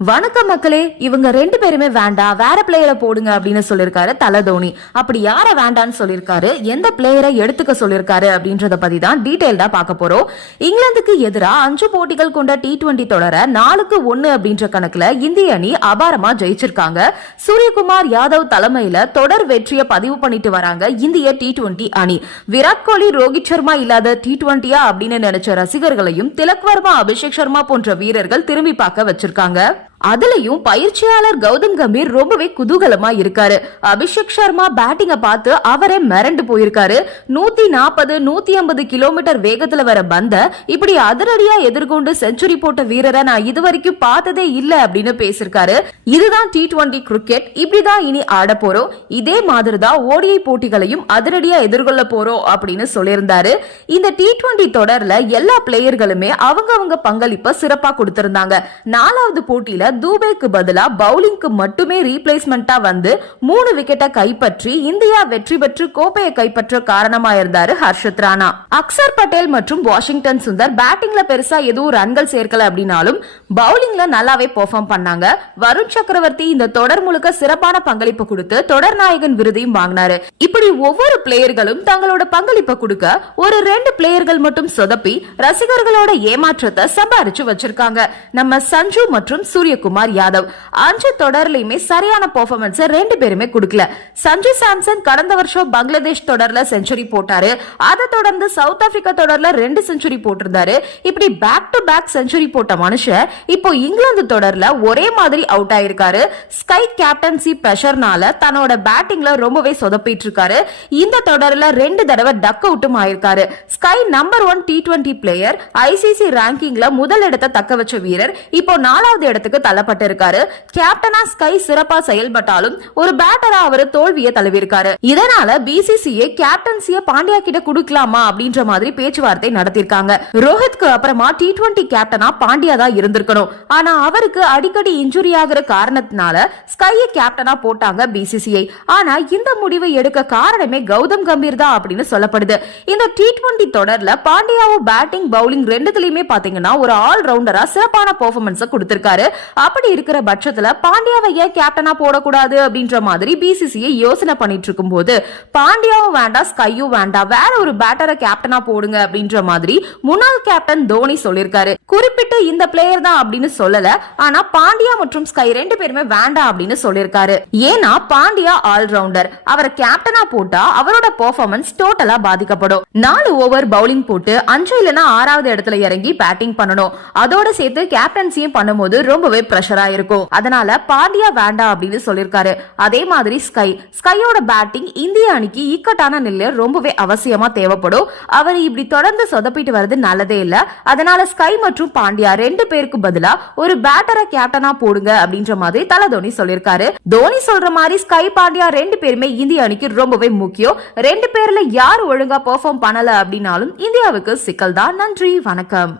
வணக்கம் மக்களே, இவங்க ரெண்டு பேருமே வேண்டாம், வேற பிளேயரை போடுங்க அப்படின்னு சொல்லிருக்காரு தல தோனி. அப்படி யார வேண்டான்னு சொல்லிருக்காரு, எந்த பிளேயரை எடுத்துக்க சொல்லிருக்காரு அப்படின்றத பத்தி தான் டீடைல்டா பார்க்க போறோம். இங்கிலாந்துக்கு எதிராக 5 போட்டிகள் கொண்ட T20 தொடர 4-1 அப்படின்ற கணக்குல இந்திய அணி அபாரமா ஜெயிச்சிருக்காங்க. சூரியகுமார் யாதவ் தலைமையில தொடர் வெற்றியை பதிவு பண்ணிட்டு வராங்க இந்திய T20 அணி. விராட் கோலி, ரோஹித் சர்மா இல்லாத T20 அப்படின்னு நினைச்ச ரசிகர்களையும் திலக் வர்மா, அபிஷேக் சர்மா போன்ற வீரர்கள் திரும்பி பார்க்க வச்சிருக்காங்க. அதுலயும் பயிற்சியாளர் கௌதம் கம்பீர் ரொம்பவே குதூகலமா இருக்காரு. அபிஷேக் சர்மா பேட்டிங்க பார்த்து அவரே மிரண்டு போயிருக்காரு. 140-150 கிலோமீட்டர் வேகத்துல வர பந்த இப்படி அதிரடியா எதிர்கொண்டு செஞ்சுரி போட்ட வீரரை நான் இதுவரைக்கும் பார்த்ததே இல்ல அப்படின்னு பேசிருக்காரு. இதுதான் T20 கிரிக்கெட், இப்படிதான் இனி ஆட போறோம். இதே மாதிரிதான் ஓடிஐ போட்டிகளையும் அதிரடியா எதிர்கொள்ள போறோம் அப்படின்னு சொல்லியிருந்தாரு. இந்த T20 தொடர்ல எல்லா பிளேயர்களுமே அவங்க பங்களிப்பை சிறப்பா கொடுத்திருந்தாங்க. 4வது போட்டியில தூபேக்கு பதிலா பவுலிங்க்கு மட்டுமே ரீப்ளேஸ்மெண்டா வந்து 3 விக்கெட்டை கைப்பற்றி இந்தியா வெற்றி பெற்று கோப்பையை கைப்பற்ற காரணமா இருந்தாரு ஹர்ஷத் ராணா. அக்சர் பட்டேல் மற்றும் வாஷிங்டன் சுந்தர் பேட்டிங்ல பெருசா எதுவும் ரன்கள் சேர்க்கல அப்படின்னாலும் பவுலிங்ல நல்லாவே பெர்ஃபார்ம் பண்ணாங்க. வருண் சக்கரவர்த்தி இந்த தொடர் முழுக்க சிறப்பான பங்களிப்பு கொடுத்து தொடர் நாயகன் விருதையும் வாங்கினாரு. இப்படி ஒவ்வொரு பிளேயர்களும் தங்களோட பங்களிப்பை கொடுக்க ஒரு 2 பிளேயர்கள் மட்டும் சொதப்பி ரசிகர்களோட ஏமாற்றத்தை சம்பாரிச்சு வச்சிருக்காங்க. நம்ம சஞ்சு மற்றும் சூரியகுமார் யாதவ் 5 தொடர்லயுமே சரியான பெர்ஃபார்மன்ஸ் 2 பேருமே கொடுக்கல. சஞ்சு சாம்சன் கடந்த வருஷம் பங்களாதேஷ் தொடர்ல செஞ்சுரி போட்டாரு. அதை தொடர்ந்து சவுத் ஆப்பிரிக்கா தொடர்ல 2 செஞ்சுரி போட்டிருந்தாரு. இப்படி பேக் டு பேக் செஞ்சுரி போட்ட மனுஷன் இப்போ இங்கிலாந்து தொடர்ல ஒரே மாதிரி அவுட் ஆயிருக்காரு. ஸ்கை கேப்டன்சி பிரஷர்னால தன்னோட பேட்டிங்ல ரொம்பவே சொதப்பிட்டு இருக்காரு. இந்த தொடர்ல 2 தடவை டக் அவுட்டும் ஆயிருக்காரு. Sky number 1 T20 player, ICC ரேங்கிங்ல முதல் இடத்தை தக்க வச்ச வீரர் இப்போ 4வது இடத்துக்கு தள்ளப்பட்டு இருக்காரு. கேப்டனா ஸ்கை சிறப்பா செயல்பட்டாலும் ஒரு பேட்டரா அவர் தோல்வியை தழுவிருக்காரு. இதனால BCCA கேப்டன்சிய பாண்டியா கிட்ட கொடுக்கலாமா அப்படின்ற மாதிரி பேச்சுவார்த்தை நடத்திருக்காங்க. ரோஹித்க்கு அப்புறமா T20 கேப்டனா பாண்டியா தான் இருந்திருக்கணும். ஆனா அவருக்கு அடிக்கடி இன்ஜுரி ஆகிற காரணத்தினால ஸ்கைய கேப்டனா போட்டாங்க BCCA. ஆனா இந்த முடிவை எடுக்க காரணமே கௌதம் கம்பீர் தான் அப்படின்னு சொல்லப்படுது. இந்த T20 தொடர்ல பாண்டியாவும் பேட்டிங் பவுலிங் ரெண்டுலயுமே பாத்தீங்கன்னா ஒரு ஆல்ரவுண்டரா சிறப்பான பெர்ஃபார்மன்ஸ் கொடுத்திருக்காரு. அப்படி இருக்கிற பட்சத்துல பாண்டியாவை ஏன் கேப்டனா போடக்கூடாது அப்படின்ற மாதிரி BCCA யோசனை பண்ணிட்டு இருக்கும் போது பாண்டியாவும் வேண்டாம், ஸ்கையும் வேண்டாம், வேற ஒரு பேட்டரை கேப்டனா போடுங்க அப்படின்ற மாதிரி முன்னாள் கேப்டன் தோனி சொல்லிருக்காரு. குறிப்பிட்டு இந்த பிளேயர் தான் அப்படின்னு சொல்லல, ஆனா பாண்டியா மற்றும் ஸ்கை 2 பேருமே வேண்டாம் அப்படின்னு சொல்லிருக்காரு. ஏன்னா பாண்டியா ஆல்ரவுண்டர், அவரை கேப்டனா போட்டா அவரோட பெர்ஃபார்மன்ஸ் டோட்டலா பாதிக்கப்படும். 4 ஓவர் பவுலிங் போட்டு 5 இல்லனா 6வது இடத்துல இறங்கி பேட்டிங் பண்ணணும். அதோட சேர்த்து கேப்டன்சியும் பண்ணும்போது ரொம்பவே பிரஷரா இருக்கும். அதனால பாண்டியா வேண்டாம் அப்படின்னு சொல்லிருக்காரு. அதே மாதிரி ஸ்கையோட பேட்டிங் இந்திய அணிக்கு இக்கட்டான நிலையில ரொம்பவே அவசியமா தேவைப்படும். அவர் இப்படி தொடர்ந்து சொதப்பிட்டு வருது நல்லதே இல்ல. அதனால ஸ்கை மற்றும் பாண்டியா 2 பேருக்கு பதிலா ஒரு பேட்டரை கேப்டனா போடுங்க அப்படின்ற மாதிரி தல தோனி சொல்லிருக்காரு. தோனி சொல்ற மாதிரி ஸ்கை, பாண்டியா 2 பேருமே இந்திய அணிக்கு ரொம்பவே முக்கியம். 2 பேர்ல யார் ஒழுங்கா பெர்ஃபார்ம் பண்ணல அப்படின்னாலும் இந்தியாவுக்கு சிக்கல் தான். நன்றி, வணக்கம்.